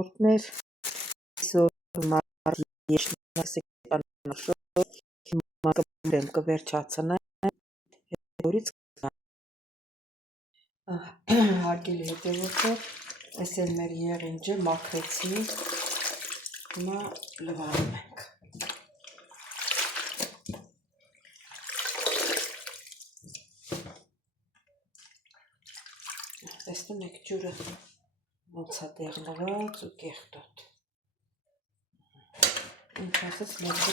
Ներ սորմար եշնասեկանաշոր հիմա կվերջացնեմ հետորից հարգելի հետևորդներ, այս էլ մեր եղինջը մաքրեցի, հիմա լվանում ենք։ Տեսնում եք ջուրը ոնց է դեղնված ու կեղտոտ։ Ինչ ասես մեկը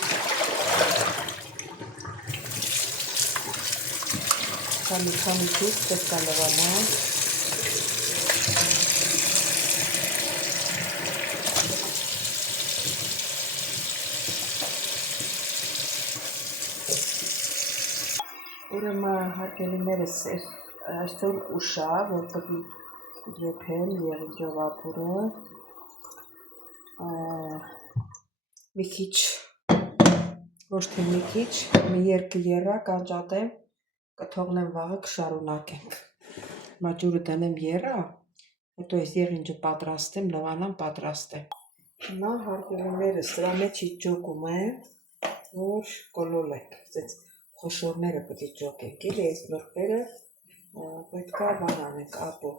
քանի ջուր պետք է լվանալ։ Ուրեմն հարգելիներս այսօր ուշ է, որպեսզի եփեմ եղինջով ապուրը, մի քիչ, ոչ թե մի քիչ, մի երկու եռակ անջատեմ, կթողնեմ վաղը կշարունակենք։ Հիմա ջուրը դնեմ եռա, հետո այս եղինջը պատրաստեմ, լվանամ պատրաստեմ։ Հիմա հարգելիներս դրա մեջի ջոկում եմ, որ կոլոլենք, այսպես խոշորները պետք է ջոկենք, էլի այս գլուխները պետք է բան անենք, ապոր,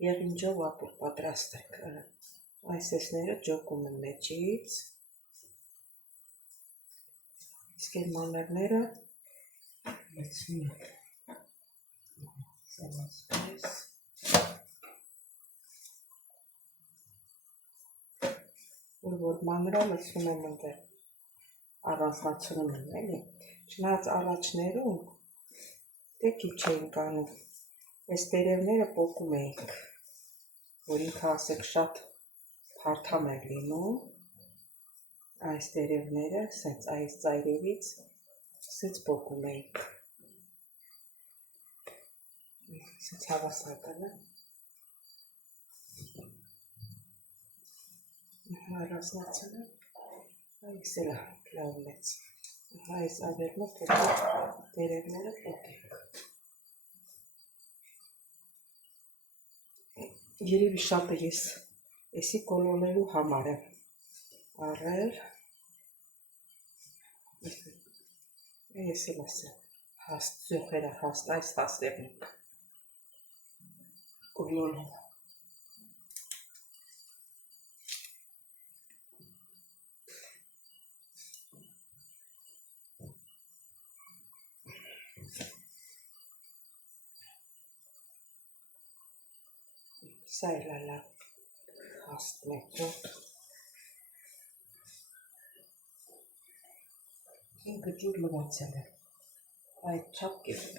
եղինջով ապոր պատրաստենք, այս էսները ջոկում եմ մեջից, իսկ այդ մանրները լցնում ենք, սենասպես, որ մանրը լցնում եմ ընդեղ, առանձնացնում եմ, էլի, չնայած առաջներում դե քիչ էինք անում, այս տերևները պոկում էինք, որ ինքը ասեք շատ փարթամ էր լինում, այս տերևները, սենց այս ծայրերից, սենց պոկում էինք, սենց հավասական է, առանձնացնում եմ, այս էլ լավ մեծ, այս ավերնով տերևները պոկենք, երևի շատը ես էսի կոլոլելու համար եմ առել, ես էլ ասեմ, հաստ, զյոխերը հաստ, այս հաստերն ենք կոլոլում։ Սա էլ լավ հաստ մեծոտ, ինքը ջուր լվացել է, այդ չափ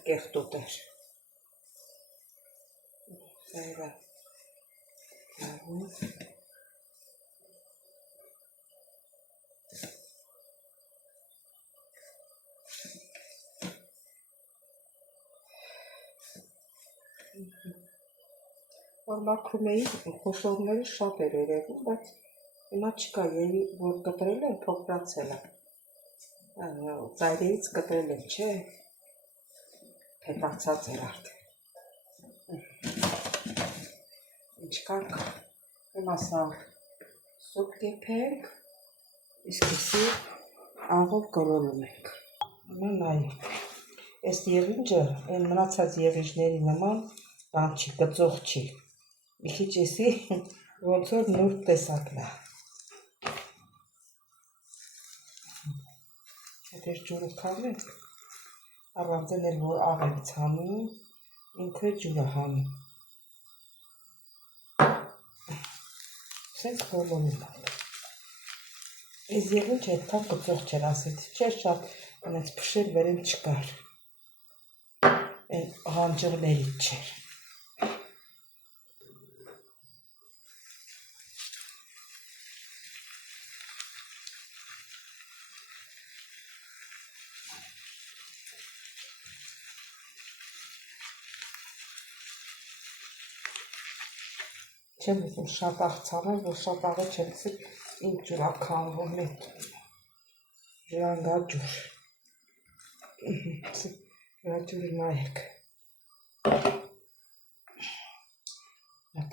կեղտոտ էր, սա էլ լավում, որ մաքրում էի, խոշորները շատ էր երևում, բայց հիմա չկա, որ կտրել եմ, փոքրացել է, ծայրերից կտրել եմ, չէ, փետացած էր արդեն, ինչ կարգ, հիմա սա սուպ կեփենք, իսկ էսի աղով կոլոլում ենք, հիմա նայեք, այս եղինջը, այն մնացած եղինջների նման բան չի, գծող չի, մի քիչ էսի ոնց որ նուրբ տեսակն է, հետ էր ջուրը քամենք, առանց էլ որ աղ ենք ցանում, ինքը ջուրը հանում, սենց կոլոլում ենք, այս եղինջը այդքան գծող չէր, ասեցի, չէր շատ անեց փշեր վերեն չկար, այն ղանջղներից չէր, չեմ ուզում շատ աղ ցանել, որ շատ աղը չեմ ցել, ինք ջուր աքանվում է, ժրանգաջուր, ջուրը նայեք,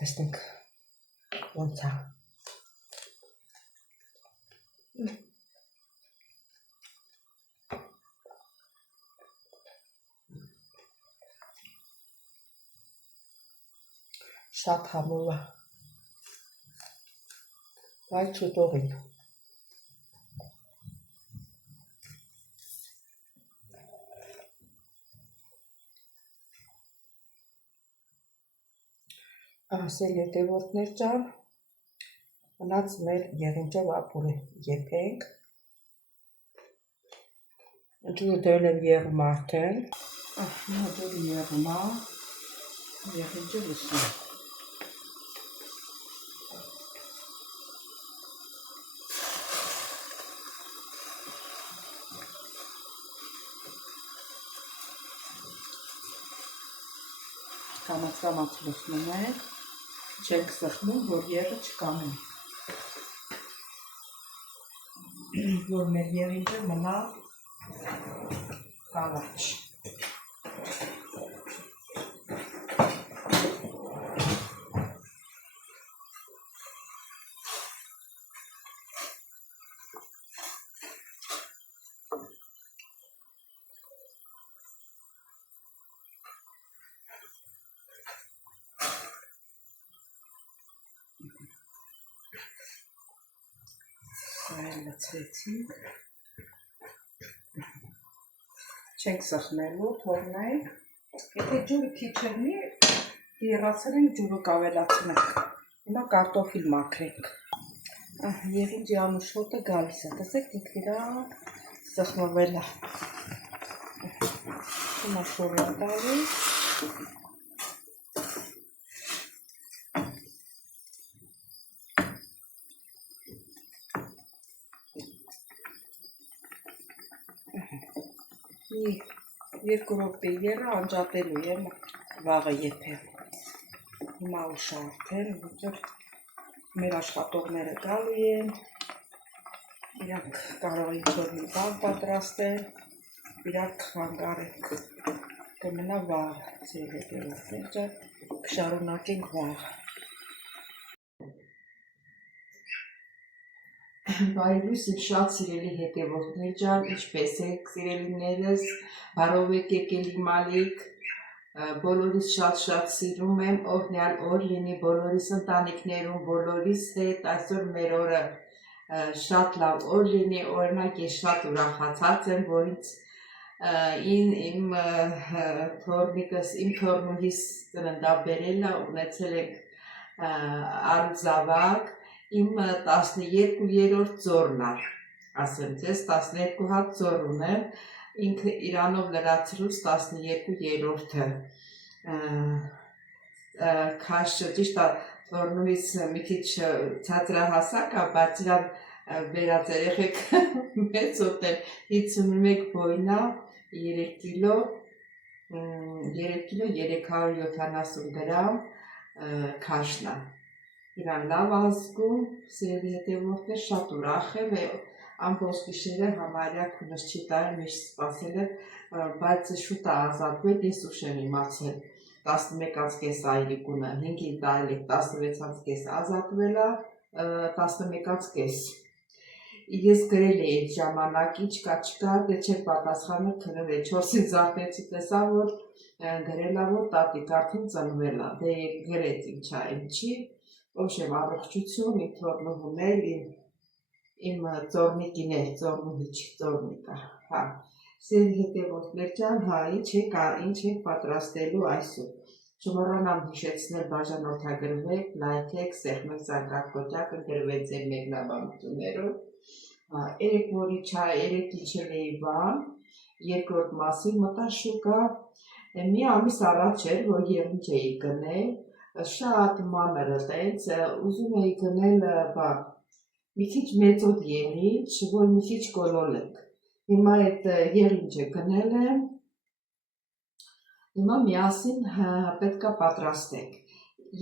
տեսնենք ոնց է, Շատ համով է, բայց շուտովին։ Ասել հետևորդներ ջան, մնաց մեր եղինջով ապուրը եփենք։ Ջուրը դրել եմ եղում արդեն։ Ջուրը եղում է, եղինջը լսում։ Կամաց լսնում ենք, չենք սխմում, որ եղը չկանեն, որ մեր եղինջը մնա կանաչ։ Լցրեցինք, չենք սխմելու, թողնենք, եթե ջուրը քիչ լինի, եռացել ենք ջուրը կավելացնենք, հիմա կարտոֆիլ մաքրենք, եղինջի անուշ հոտը գալիս է, տեսեք ինքնիրա սխմվել է, հիմա շորը տալիս, երկու րոպե եռը անջատելու եմ վաղը եփեմ։ Հիմա ուշ է արդեն, որտեղ մեր աշխատողները գալու են, իրանք կարող են ինչ-որ մի բան պատրաստել, իրանք խանգարենք, կմնա վաղը, ձեր հետևորդներ ջան, կշարունակենք վաղը։ Բարի լույս իմ շատ սիրելի հետևորդներ ջան, ինչպես եք սիրելիներս, բարով եք եկել իմ ալիք, բոլորիս շատ սիրում եմ, օրհնյալ օր լինի բոլորիս ընտանիքներում, բոլորիս հետ, այսօր մեր օրը շատ լավ օր լինի, օրինակ ես շատ ուրախացած եմ, որ իմ թորնիկս, իմ թորնուհիս ծննդաբերել է, ունեցել ենք առուձավակ, իմ 12-րդ ծորն է, ասեմ ձեզ, 12 հատ ծոր ունեմ, ինքը իրանով լրացրուց 12-րդը, քաշը, ճիշտ է, թորնուհիս մի քիչ ցածրահասակ է, բայց իրան բերած երեխեք մեծ օտել 51 բոյնա, 3 կիլո 370 գրամ քաշն է։ Իրան լավ ազգում, սիրելի հետևորդներ, շատ ուրախ եմ, ամբողջ գիշերը համարյա քունս չի տայր, միշտ սպասել եմ, բայց շուտ է ազատվել, ես ուշ եմ իմացել, 11.5 այրիկունը, 5-ին տայել եք, 16.5 ազատվել է, 11.5 Ես գրել էի այդ ժամանակ, ինչ կա չկա, դե չեք պատասխանը քնվել է, 4-ին զարթեցի տեսա, որ գրել է, որ տատիկ արդեն ծնվել է, դե գրեց ինչա, ինչի, ոչեմ առողջություն, իմ թորնուհուներ, իմ ծորնիկին էր, ծորնիկա, հա, սեր հետևորդներ ջան, հա, ինչ ենք պատրաստելու այսօր, չմոռանամ հիշեցնել բաժանորդագրվեք, լայքեք, սեղմեք զանգակոճակը, գրվեք ձեր մեկնաբանություններով, երեկ իջել էի բան, երկրորդ մասին մտա շուկա, մի ամիս առաջ էր, որ եղինջ էի գնել, շատ մանր տենց, ուզում էի գնել բան, մի քիչ մեծոտ եղինջ, որ մի քիչ կոլոլենք, հիմա այդ եղինջը գնել եմ, հիմա միասին պետք է պատրաստենք,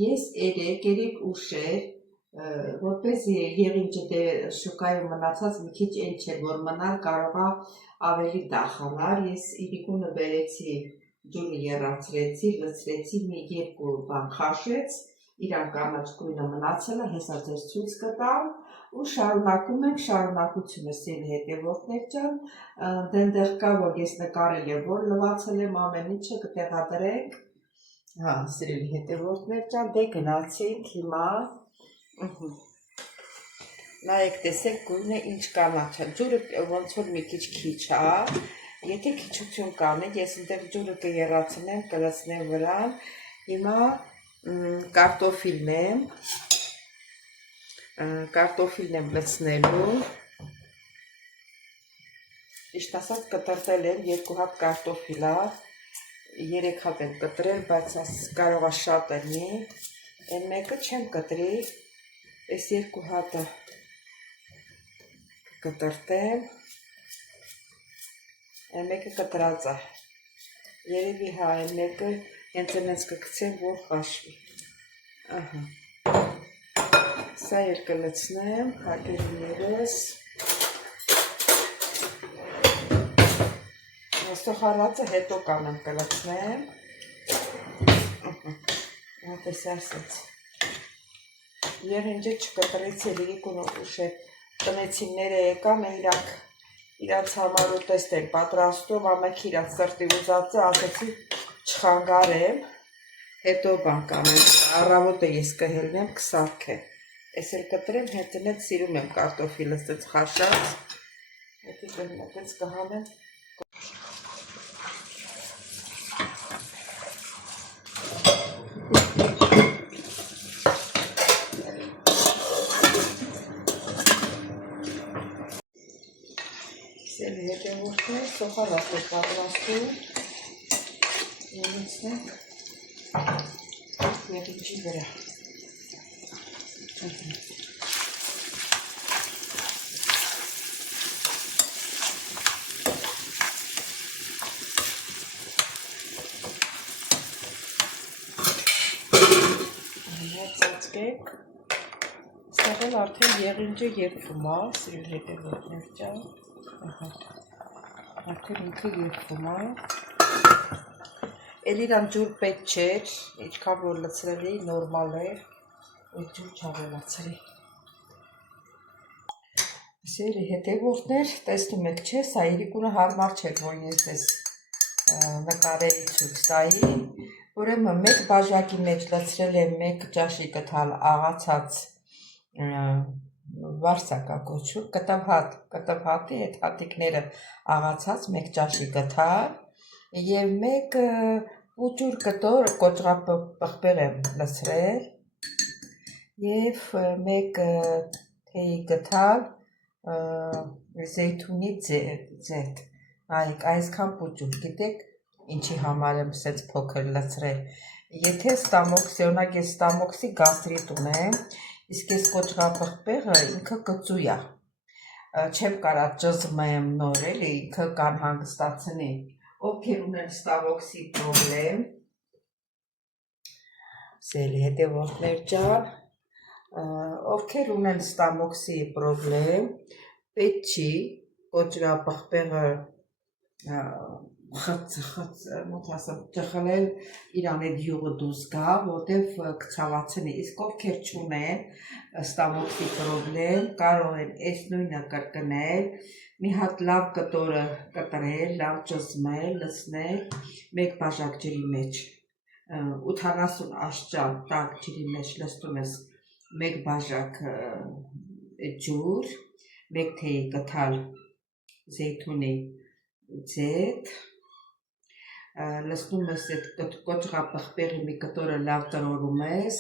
ես երեկ ուշեր, որպես եղինջը շուկայում մնացած մի քիչ են չէ, որ մնար կարողա ավելի դախանար, ես իրիկունը բերեցի, ջուրը եռացրեցի, լցրեցի, մի երկու բան խաշեց, իրան կանաչ գույնը մնացել է, հեսա ձեզ ցույց կտամ ու շարունակում ենք շարունակությունը սիրելի հետևորդներ ջան, դենտեղ կա որ ես նկարել եմ որ լվացել եմ ամեն ինչը կտեղադրենք, հա սիրելի հետևորդներ ջան, դե գնացինք հիմա նայեք տեսեք գույնը ինչ կանաչ է, ջուրը ոնց որ մի քիչ է, եթե քիչություն կանի, ես այնտեղ ջուրը կեռացնեմ, կլցնեմ վրան, հիմա կարտոֆիլն եմ լցնելու, ճիշտ ասած կտրտել եմ 2 հատ կարտոֆիլ, 3 հատ եմ կտրել, բայց կարող է շատ լինի, այն մեկը չեմ կտրի, այս 2 հատը կտրտեմ, այն մեկը կտրած է, երևի հա այն մեկը հենց այնպես կգցեմ, որ խաշվի, սա էլ կլցնեմ, հակերիներս, ստոխարվածը հետո կանեմ կլցնեմ, հատես ասեց, երինջը չկտրեց էլ իրիկ ու ուշ է, տնեցինները եկան, իրանց համար ուտեստ են պատրաստում, ամեք իրանց սրտի ուզածը ասեցի չխանգարեմ, հետո բան կանեմ, առավոտը ես կհելնեմ, կսարքեմ, ես էլ կտրեմ, հետնետ սիրում եմ կարտոֆիլը ստեց խաշած, հետի գնետեց կհանեմ, հետևորդներ, սոխարած է պատրաստում, նույնիսկ մեղիջի վրա, ծածկեք, ստեղ էլ արդեն եղինջը երբում է, սիրել հետևորդներ ջան, արդեն ինքը երբում է, էլ իրան ջուր պետք չէր, ինչքան որ լցրելի, նորմալ է, այդ ջուր չավելացրի։ Սիրելի հետևորդներ, տեսնում եք չէ, սա իրիկունը հարմար չէր, որ ես ես նկարելի ցույց տայի, ուրեմն մեկ բաժակի մեջ լցրել եմ մեկ ճաշի կթալ աղացած վարսակա կոչում, կտավ հատի այդ հատիկները աղացած մեկ ճաշի կթալ և մեկ ուջուր կտոր կոճղապղպեղ եմ լցրել և մեկ թեյի կթալ զեյթունի ձետ, այսքան պուջուր, գիտեք ինչի համար եմ սենց փոքր լցրել, եթե ստամոքսի, ես ստամոքսի գաստրիտ ունեմ, իսկ ես կոճղապղպեղը ինքը կծու է, չեմ կարա ճզմեմ նոր էլի, ինքը կան հանգստացնի, ովքեր ունեն ստամոքսի պրոբլեմ, սիրելի հետևորդներ ջան, ովքեր ունեն ստամոքսի պրոբլեմ, պետք չի կոճղապղպեղը ճխլել իրան այդ յուղը դուրս գա, որտև կցավացնի, իսկ ովքեր չունեն ստամոքսի պրոբլեմ, կարող են այս նույնը կրկնել, մի հատ լավ կտորը կտրել, լավ ճզմել, լցնել, մեկ բաժակ ջրի մեջ, 80 աստիճան տաք ջրի մեջ լցնում ես մեկ բաժակ ջուր, մեկ թեյի կթալ զեյթունի ձետ, լցնում ես այդ կոճղապղպեղի մի կտորը լավ տրորում ես,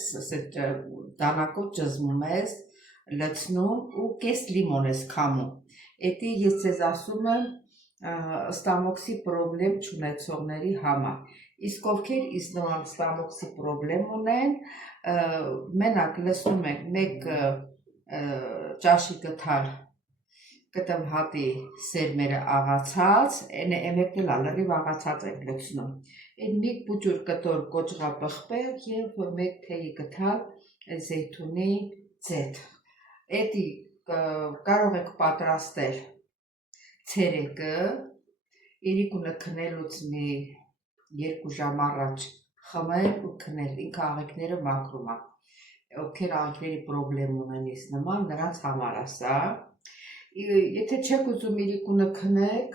դանակով ճզմում ես, լցնում ու կես լիմոն ես քամում, էդի ես ձեզ ասում եմ ստամոքսի պրոբլեմ չունեցողների համար, իսկ ովքեր ստամոքսի պրոբլեմ ունեն, մենակ լցնում եք մեկ ճաշի կթալ կտավ հատի սերմերը աղացած, էմեկն էլ ալրիվ աղացած եք լցնում, այն մի պուջուր կտոր կոճղապղպեղ և մեկ թեյի կթալ զեյթունի ձետ, էդի կարող եք պատրաստել ցերեկը, իրիկունը քնելուց մի 2 ժամ առաջ խմել ու քնել, ինքը աղիքները մաքրում է, ովքեր աղջիկների պրոբլեմ ունեն իս նման, նրանց համար ասա։ Եթե չեք ուզում իրիկունը քնեք,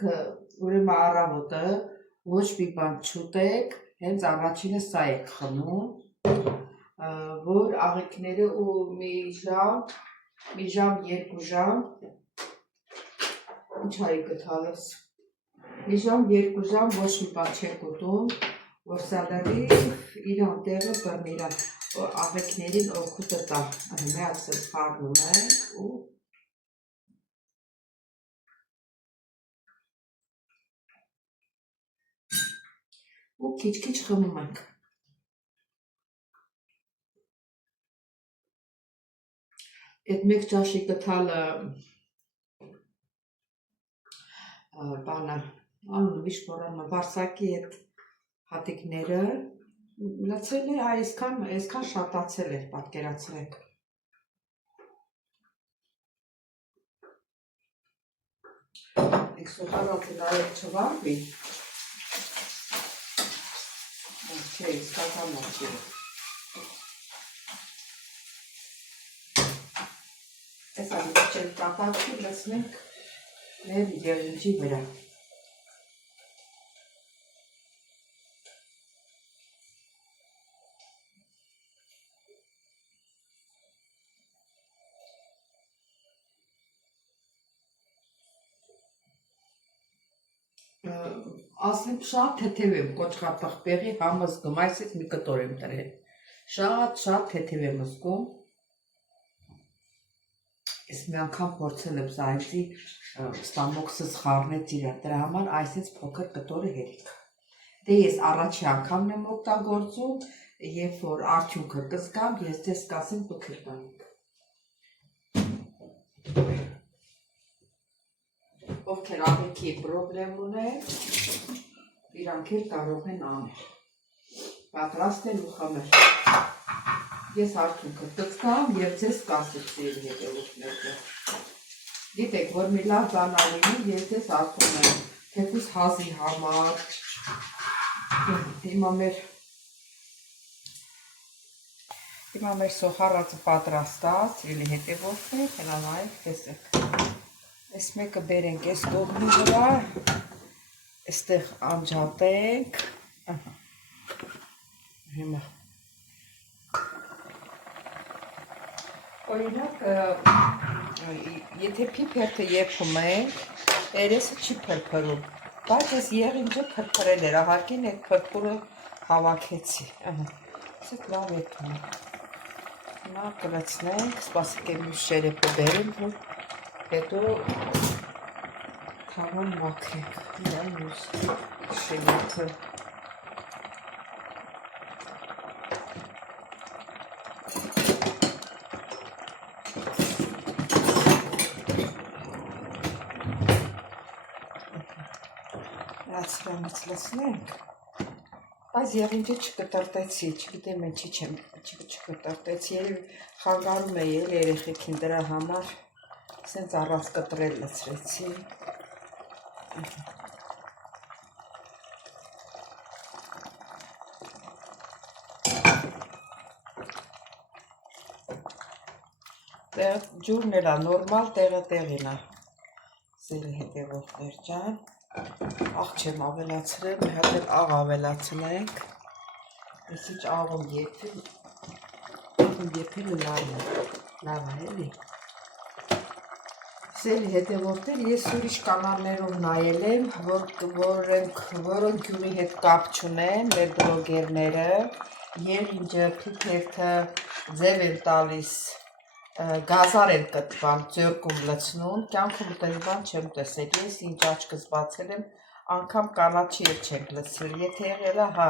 ուրեմն առավոտը ոչ մի բան չուտեք, հենց առաջինը սա եք խմում, որ աղջիկները ու մի ժամ, 2 ժամ, ինչ արի գտալս, մի ժամ, 2 ժամ ոչ մի բան չեք ուտում, որ սալարի իրան տեղը բռնի իրան աղջիկներին օգուտը տա, մեացել խառնում ենք ու քիչ-քիչ խմում ենք։ Այդ մեկ ճաշի գտալը բանը, անունը միշտ մոռանում եմ, Բարսակի այդ հատիկները լցել է, այսքան շատացել էր, պատկերացրեք։ Եք սոխարացը նայեք չվարվի, չէ, իսկական մոչի։ Այս ամիք չեն կապակի լցնենք մեր եղինջի վրա։ Ասեմ շատ թեթև եմ կոճղապղպեղի համը զգում, այսից մի կտոր եմ տրել, շատ թեթև եմ զգում, ես մի անգամ փորձել եմ զայրի ստամոքսս խառնեց իրար, դրա համար այսից փոքր կտորը հերիք, դե ես առաջի անգամն եմ օգտագործում, երբ որ արդյունքը կզգամ, ես ձեզ կասեմ փոքր տանիք։ Ովքեր աղիքի պրոբլեմ ունեն, իրանք էլ կարող են անել, պատրաստել ու խմել։ Ես արդյունքը կզգամ և ձեզ կասեցի իր հետևորդները։ Գիտեք, որ մի լավ բան անելու, ես ձեզ ասում եմ, թեկուզ հազի համար, հիմա մեր սոխարածը պատրաստած, իրի հետևորդներ, հենա նայեք, տեսեք։ Այս մեկը բերենք այս կողմի վրա, այստեղ անջատենք, հիմա, օրինակ, եթե պիպերտը եփում ենք, երեսը չի փրփրում, բայց ես եղինջը փրփրել էր, ահագին այդ փրփուրը հավաքեցի, ասեք լավ եփում ենք, հիմա կլցնենք, սպասեք եմ մյուս շերեպը բերեմ, որ հետո թավան մաքրենք, իրան մյուս շերեպը։ Սրանից լցնենք, այս եղինջը չկտրտեցի, չգիտեմ ինչի չկտրտեցի, երևի խանգարում է երեխեքին դրա համար, սենց առանց կտրել լցրեցի։ Ջուրն էլա նորմալ տեղը տեղին է, սերի հետևորդներ ջան։ Աղ չեմ ավելացրել, մի հատ էլ աղ ավելացնենք, այսիչ աղում եփելը լավ է, էլի։ Սերի հետևորդներ, ես ուրիշ կանալներով նայել եմ, որոնք գյումի հետ կապ չունեն, մեր բլոգերները, եղինջը, պիպերտը ձև են տալիս, գազար են կտվան, ձյորքում լցնում, կյանքում տես բան չեմ տեսել, ես ինչ աչքս բացել եմ, անգամ կանաչի էլ չենք լցրել, եթե եղել է, հա,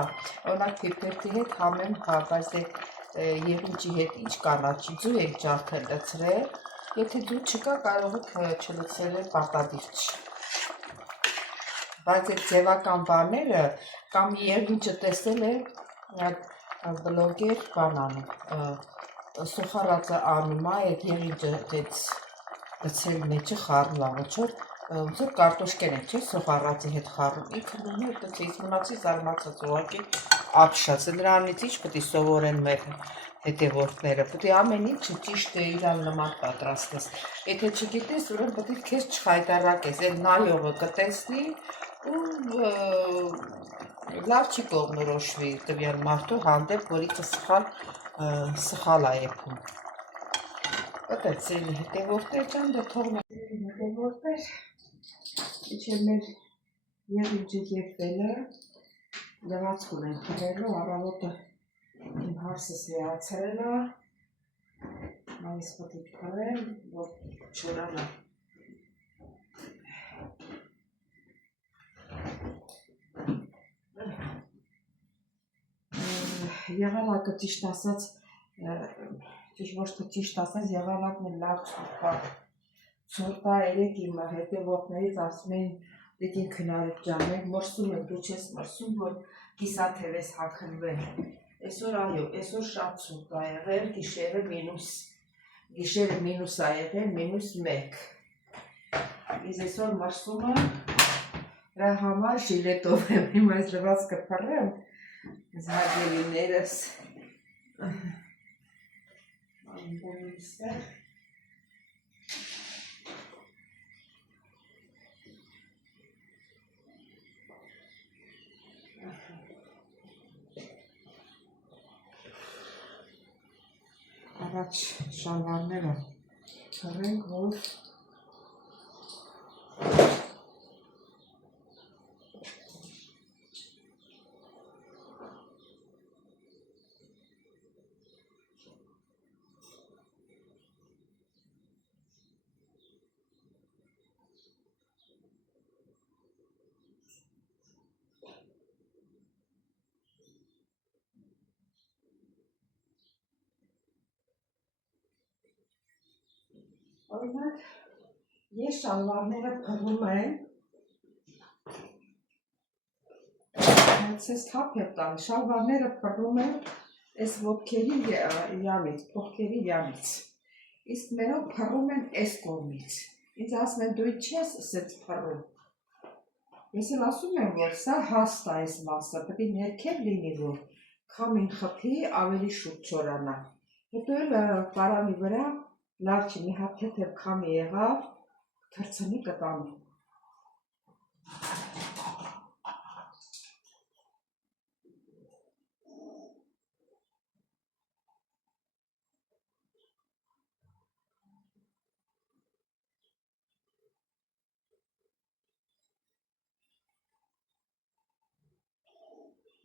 օրինակ պիպերտի հետ համեմ, հա, բայց եղինջի հետ ինչ կանաչի, ձու ենք ջարդել լցրել, եթե ձու չկա, կարող եք չլցրել է պարտադիր չի։ Բայց այդ ձևական բաները, կամ եղինջը տեսել է, բլոգեր բան անում, սոխարածը անում է, այդ եղինջը լցրել մեջը խառնում, ոնց որ կարտոշկեն են, չէ, սոխարածի հետ խառնում, ինքը նույնը տծի, ես մնացի զարմացած ուղղակի ապշած, դրանից ինչ պետք է սովորեն մեր հետևորդները, պետք է ամեն ինչը ճիշտ է իրան նման պատրաստես, եթե չգիտես, ուրեմն պետք է քեզ չխայտառակես, այդ նայողը կտեսնի ու լավ չի կողմնորոշվի տվյալ մարդու հանդեպ, որ ինքը սխալ է եփում։ Պետք է հետևորդներ ջան, դե թողնենք հետևորդներ, իջել մեր եղիջը եփվելը, լվացք ունենք խրելու, առավոտը իմ հարսս լիացրել է, նայս պետք է փռեմ, որ չորանա։ Եղանակը ճիշտ ասած, ոչ թե ճիշտ ասած, եղանակն է լավ ցուրտ է, երեք իմ հետևորդներից ասում էին, դեկին քնարիք ջան, մենք մրսում ենք, դու չես մրսում, որ կիսաթև ես հագնվել։ Այսօր այո, այսօր շատ ցուրտ է եղել, գիշերը մինուս է եղել, -1։ Ես այսօր մրսում եմ, դրա համար ժիլետով եմ, իմ այս լվացքը փռեմ, զարգելիներս։ Առաջ շալվարները փռենք, որ օրինակ, ես շալվարները փռում եմ, ես թափ եմ տալ, շալվարները փռում եմ այս ոտքերի յամից, փողքերի յամից, իսկ մենով փռում են այս կողմից, ինձ ասում են դու չես ասեց փռում, ես էլ ասում եմ, որ սա հաստ է այս մասը, պետք է ներքև լինի, որ քամին խփի, ավելի շուտ չորանա, հետո էլ պարանի վրա լավ չի, մի հատ թեթև քամի եղավ, թռցնի կտանի։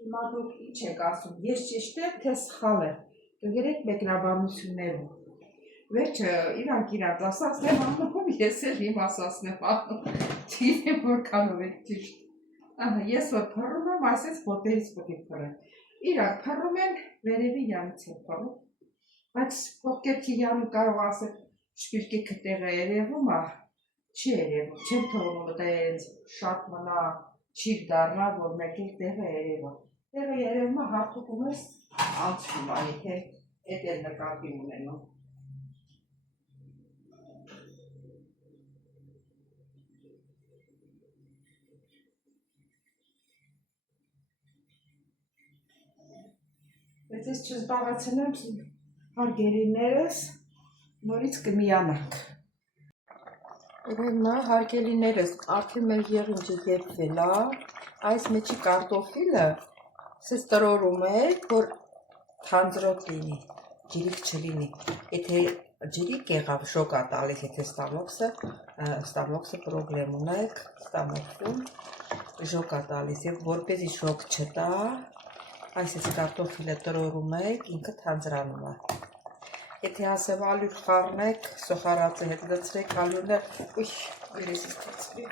Հիմա դուք ինչ եք ասում, ես ճիշտ եմ, թե սխալ եմ, կգրեք մեկնաբանություններում։ Վերջը իրանք իրանք ասածն եմ անում, ես էլ իմ ասածն եմ անում, չգիտեմ որքանով եք ճիշտ։ Ես որ փռում եմ, այսպես ոտերից պետք է փռեմ։ Իրանք փռում են, վերևի յանից են փռում, բայց ոտքերի յանը կարող ասել շպիրկի տեղը երևում է, չի երևում, չեմ թողնում դա շատ մնա չիպ դառնա, որ մեկ էլ տեղը երևում։ Տեղը երևում է հարթուկում ես անցնում է, եթե էդ էլ նկատի ունենում։ Բայց ես չզբաղացնեմ հարգելիներս, նորից կմիանանք։ Նա հարգելիներս, արդեն մեր եղինջը եփվել է, այս մեջի կարտոֆիլը սես տրորում է, որ թանձրոտ լինի, ջրիկ չլինի, եթե ջրիկ եղավ շոկ է տալիս, եթե ստամոքսը պրոբլեմ ունեք, ստամոքսում շոկ է տալիս և որպեսզի շոկ չտա, այս կարտոֆիլը տրորում եք, ինքը թանձրանում է։ Եթե ասեմ ալյուր խառնեք, սոխարածը հետ լցրեք, ալյուրը, ուй, երեսից թեցվի,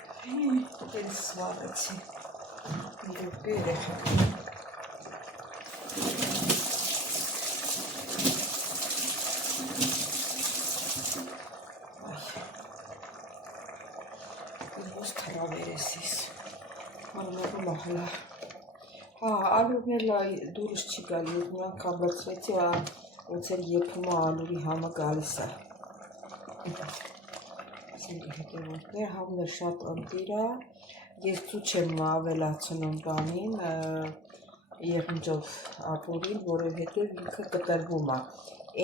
տենց սվաղեցի, մի րոպե երեխեք։ Ոնց թռավ երեսիս, անմարում ահլա։ Ալյուրն էլ դուրս չի գալի, մի անգամ լցրեցի, ոնց էլ եփում է ալյուրի համը գալիս է։ Հետևորդներ, համն շատ ընտիր է, ես ցույց չեմ ավելացնում բանին, եղնջով ապուրին, որովհետև ինքը կտրվում է։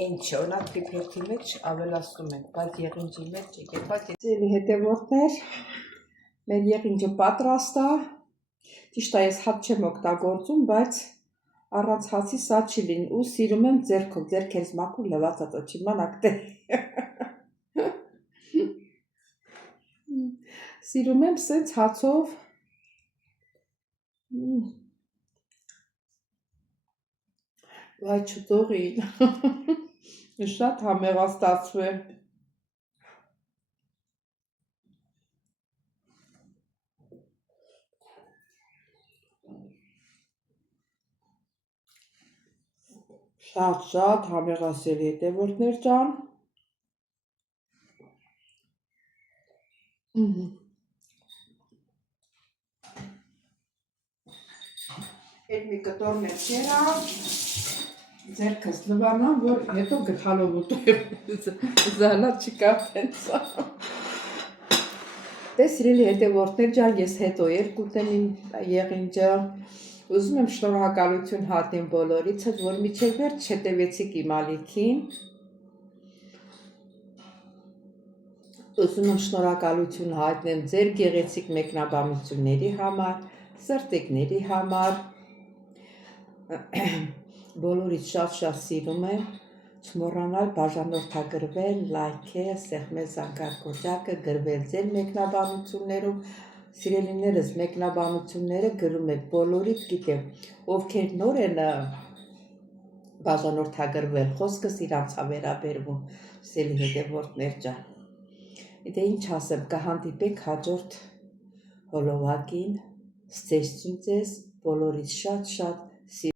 Ինչ օրինակ պիպրետի մեջ ավելացնում են, բայց եղինջի մեջ չի։ Բայց ծելի հետևորդներ, մեր եղինջը պատրաստ է։ Ճիշտ է, ես հաց չեմ օգտագործում, բայց առանց հացի սա չի լինի ու սիրում եմ ձեռքով, ձեռքերս մաքուր լվացածը չիմանաք թե։ Սիրում եմ սենց հացով վայ չուտողին, շատ համեղաստացվեմ։ Շատ համեղասելի հետևորդներ ջան։ Այդ մի կտորն եմ կերա, ձերքս լվանամ, որ հետո գլխալով ուտեմ, զալատ չկա տենցա։ Դե սիրելի հետևորդներ ջան, ես հետո կուտեմ իմ եղինջը, ուզում եմ շնորհակալություն հատեմ բոլորիցս, որ մինչև վերջ հետևեցիք իմ ալիքին։ Ուզում եմ շնորհակալություն հայտնեմ ձեր գեղեցիկ մեկնաբանությունների համար, սրտիկների համար։ Բոլորից շատ սիրում եմ, չմոռանալ բաժանորդագրվել, լայքել, սեղմել զանգակոճակը, գրվել ձեր մեկնաբանություններում, սիրելիներս մեկնաբանությունները գրում եք բոլորիդ գիտեմ, ովքեր նոր են բաժանորդագրվել, խոսքս իրանց է վերաբերվում, սիրելի հետևորդներ ջան։ Դե ինչ ասեմ, կհանդիպենք հաջորդ հոլովակին, ստեսություն ձեզ, բոլորից շատ